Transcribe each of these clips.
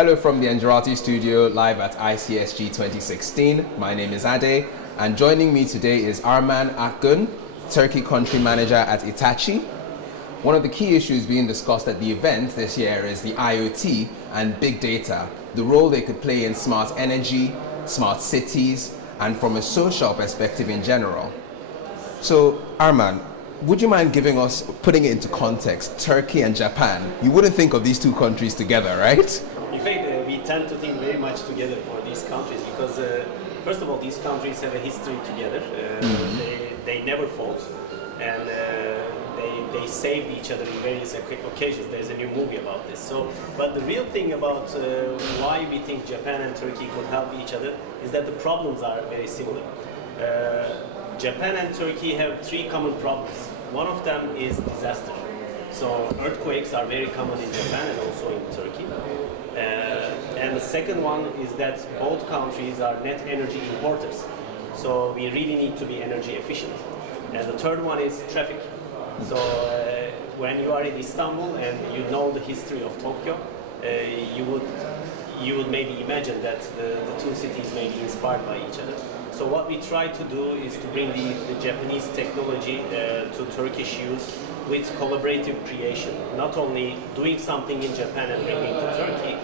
Hello from the Angelati studio, live at ICSG 2016. My name is Ade, and joining me today is Erman Akgün, Turkey Country Manager at Hitachi. One of the key issues being discussed at the event this year is the IoT and big data, the role they could play in smart energy, smart cities, and from a social perspective in general. So, Erman, would you mind putting it into context, Turkey and Japan? You wouldn't think of these two countries together, right? In fact, we tend to think very much together for these countries because, first of all, these countries have a history together. They never fought, and they saved each other in various occasions. There's a new movie about this. But the real thing about why we think Japan and Turkey could help each other is that the problems are very similar. Japan and Turkey have three common problems. One of them is disaster. So earthquakes are very common in Japan and also in Turkey. And the second one is that both countries are net energy importers. So we really need to be energy efficient. And the third one is traffic. So when you are in Istanbul and you know the history of Tokyo, you would maybe imagine that the two cities may be inspired by each other. So what we try to do is to bring the Japanese technology to Turkish use with collaborative creation, not only doing something in Japan and bringing to Turkey,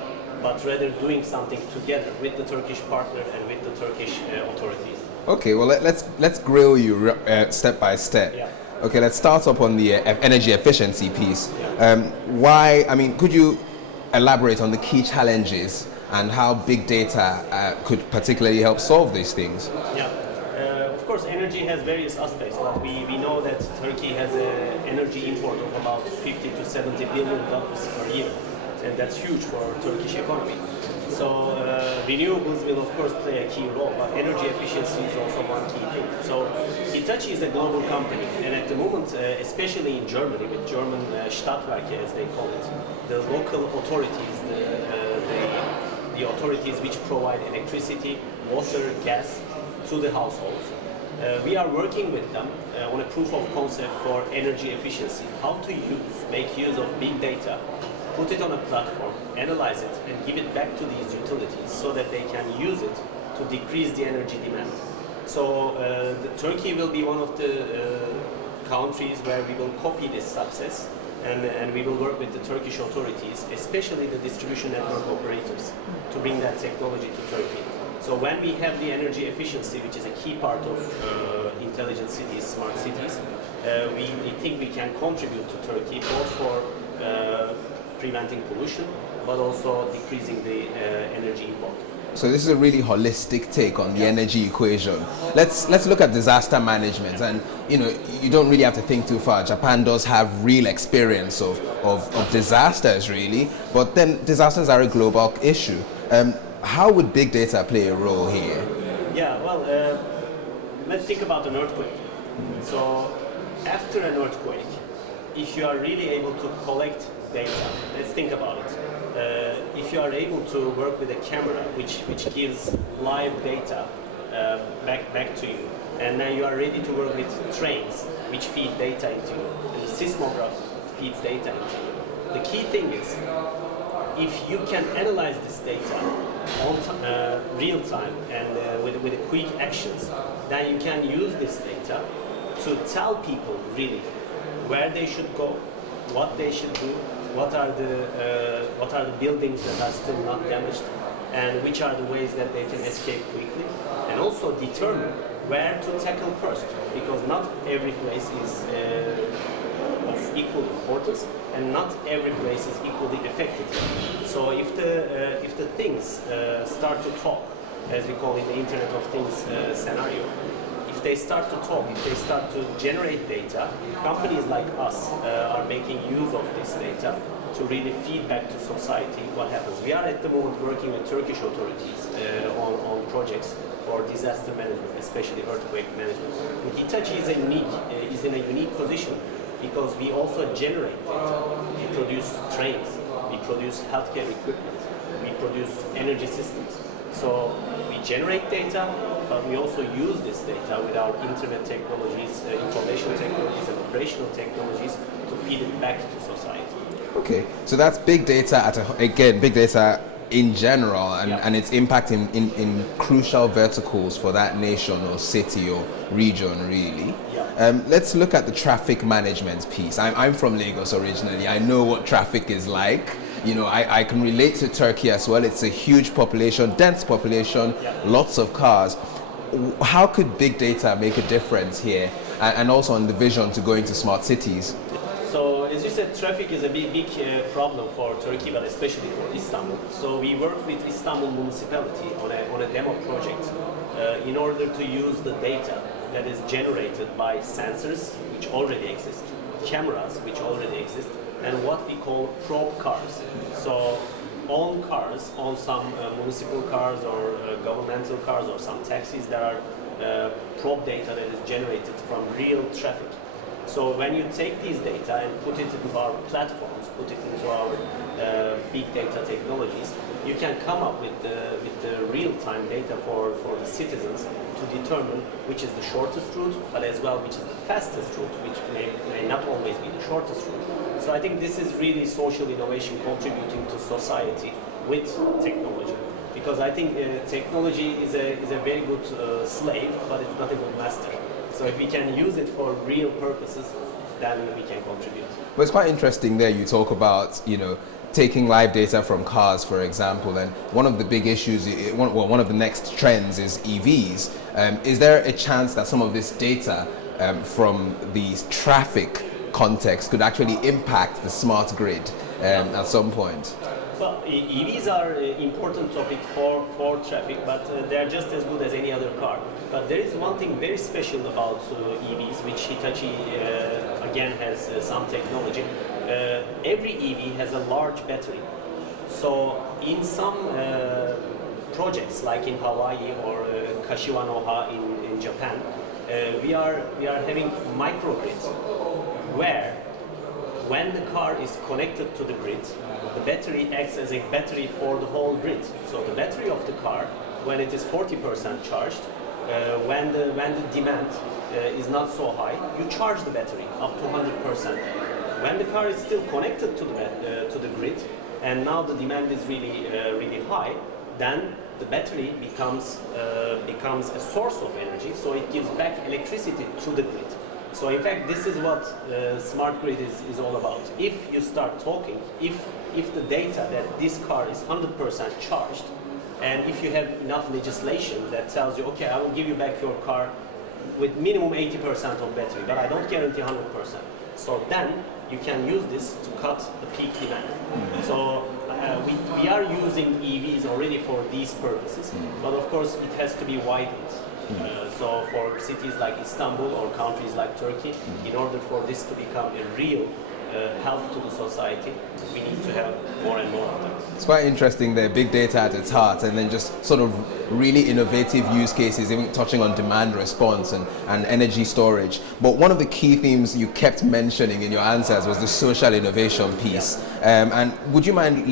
but rather doing something together with the Turkish partner and with the Turkish authorities. Okay, well let's grill you step by step. Yeah. Okay, let's start up on the energy efficiency piece. Yeah. Could you elaborate on the key challenges and how big data could particularly help solve these things? Yeah, of course, energy has various aspects, but we know that Turkey has an energy import of about 50 to 70 billion dollars per year, and that's huge for Turkish economy. So renewables will of course play a key role, but energy efficiency is also one key thing. So Hitachi is a global company, and at the moment, especially in Germany, with German Stadtwerke as they call it, the local authorities, the authorities which provide electricity, water, gas to the households. We are working with them on a proof of concept for energy efficiency, how to make use of big data, put it on a platform, analyze it, and give it back to these utilities so that they can use it to decrease the energy demand. So Turkey will be one of the countries where we will copy this success, and we will work with the Turkish authorities, especially the distribution network operators, to bring that technology to Turkey. So when we have the energy efficiency, which is a key part of intelligent cities, smart cities, we think we can contribute to Turkey both for preventing pollution, but also decreasing the energy import. So this is a really holistic take on the energy equation. Let's look at disaster management, and you don't really have to think too far. Japan does have real experience of disasters, really, but then disasters are a global issue. How would big data play a role here? Yeah, well, let's think about an earthquake. So after an earthquake, if you are really able to collect data, let's think about it. If you are able to work with a camera which gives live data back to you, and then you are ready to work with trains which feed data into you, and the seismograph feeds data into you. The key thing is, if you can analyze this data on real time and with quick actions, then you can use this data to tell people really where they should go, what they should do, what are the buildings that are still not damaged, and which are the ways that they can escape quickly, and also determine where to tackle first, because not every place is of equal importance, and not every place is equally affected. So if the things start to talk, as we call it the Internet of Things scenario, if they start to talk, if they start to generate data, companies like us are making use of this data to really feed back to society what happens. We are at the moment working with Turkish authorities on projects for disaster management, especially earthquake management. And Hitachi is in a unique position because we also generate data. We produce trains, we produce healthcare equipment, we produce energy systems. So we generate data, but we also use this data with our internet technologies, information technologies, and operational technologies to feed it back to society. Okay, so that's big data big data in general and its impact in crucial verticals for that nation or city or region, really. Let's look at the traffic management piece. I'm from Lagos originally. I know what traffic is like. You know, I can relate to Turkey as well. It's a huge population, dense population, lots of cars. How could big data make a difference here, and also on the vision to go into smart cities? So, as you said, traffic is a big problem for Turkey, but especially for Istanbul. So we worked with Istanbul municipality on a demo project in order to use the data that is generated by sensors, which already exist, cameras, which already exist, and what we call probe cars. So on cars, on some municipal cars or governmental cars or some taxis, there are probe data that is generated from real traffic. So when you take these data and put it into our platforms, put it into our big data technologies, you can come up with the real-time data for the citizens to determine which is the shortest route, but as well which is the fastest route, which may not always be the shortest route. So I think this is really social innovation contributing to society with technology. Because I think technology is a very good slave, but it's not a good master. So if we can use it for real purposes, then we can contribute. But it's quite interesting there. You talk about, you know, taking live data from cars, for example, and one of the big issues, one of the next trends is EVs. Is there a chance that some of this data from the traffic context could actually impact the smart grid at some point? Well, EVs are an important topic for traffic, but they're just as good as any other car. But there is one thing very special about EVs, which Hitachi again has some technology. Every EV has a large battery. So in some projects, like in Hawaii or Kashiwanoha in Japan, we are having microgrids where when the car is connected to the grid, the battery acts as a battery for the whole grid. So the battery of the car, when it is 40% charged, when the demand is not so high, you charge the battery up to 100%. When the car is still connected to the grid, and now the demand is really high, then the battery becomes a source of energy. So it gives back electricity to the grid. So in fact, this is what smart grid is all about. If you start talking, if the data that this car is 100% charged, and if you have enough legislation that tells you, okay, I will give you back your car with minimum 80% of battery, but I don't guarantee 100%. So then you can use this to cut the peak demand. So we are using EVs already for these purposes, but of course it has to be widened. So for cities like Istanbul or countries like Turkey, in order for this to become a real help to the society, we need to have more and more of them. It's quite interesting there, big data at its heart, and then just sort of really innovative use cases, even touching on demand response and energy storage. But one of the key themes you kept mentioning in your answers was the social innovation piece. And would you mind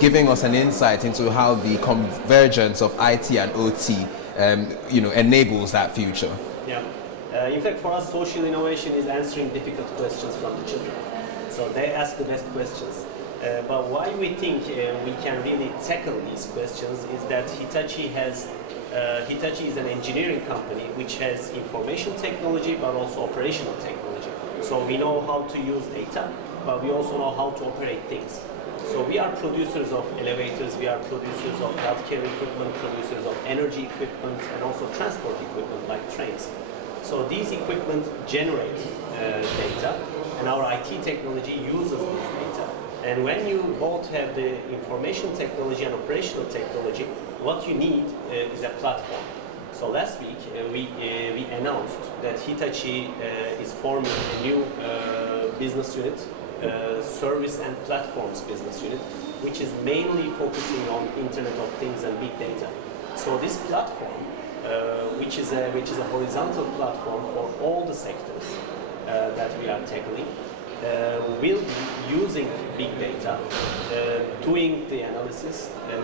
giving us an insight into how the convergence of IT and OT enables that future? Yeah. In fact, for us, social innovation is answering difficult questions from the children. So they ask the best questions. But why we think we can really tackle these questions is that Hitachi is an engineering company which has information technology but also operational technology. So we know how to use data, but we also know how to operate things. So we are producers of elevators, we are producers of healthcare equipment, producers of energy equipment, and also transport equipment like trains. So these equipment generate data, and our IT technology uses this data. And when you both have the information technology and operational technology, what you need is a platform. So last week we announced that Hitachi is forming a new business unit, Service and Platforms business unit, which is mainly focusing on Internet of Things and big data. So this platform, which is a horizontal platform for all the sectors that we are tackling, will be using big data, doing the analysis and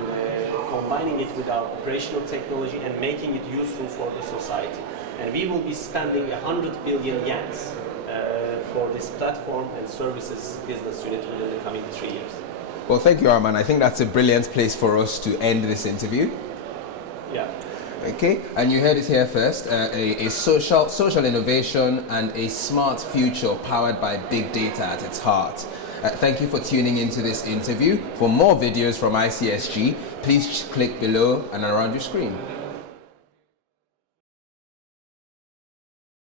combining it with our operational technology and making it useful for the society. And we will be spending 100 billion yens for this platform and services business unit within the coming 3 years. Well, thank you, Erman. I think that's a brilliant place for us to end this interview. Yeah. Okay, and you heard it here first, a social innovation and a smart future powered by big data at its heart. Thank you for tuning into this interview. For more videos from ICSG, please click below and around your screen.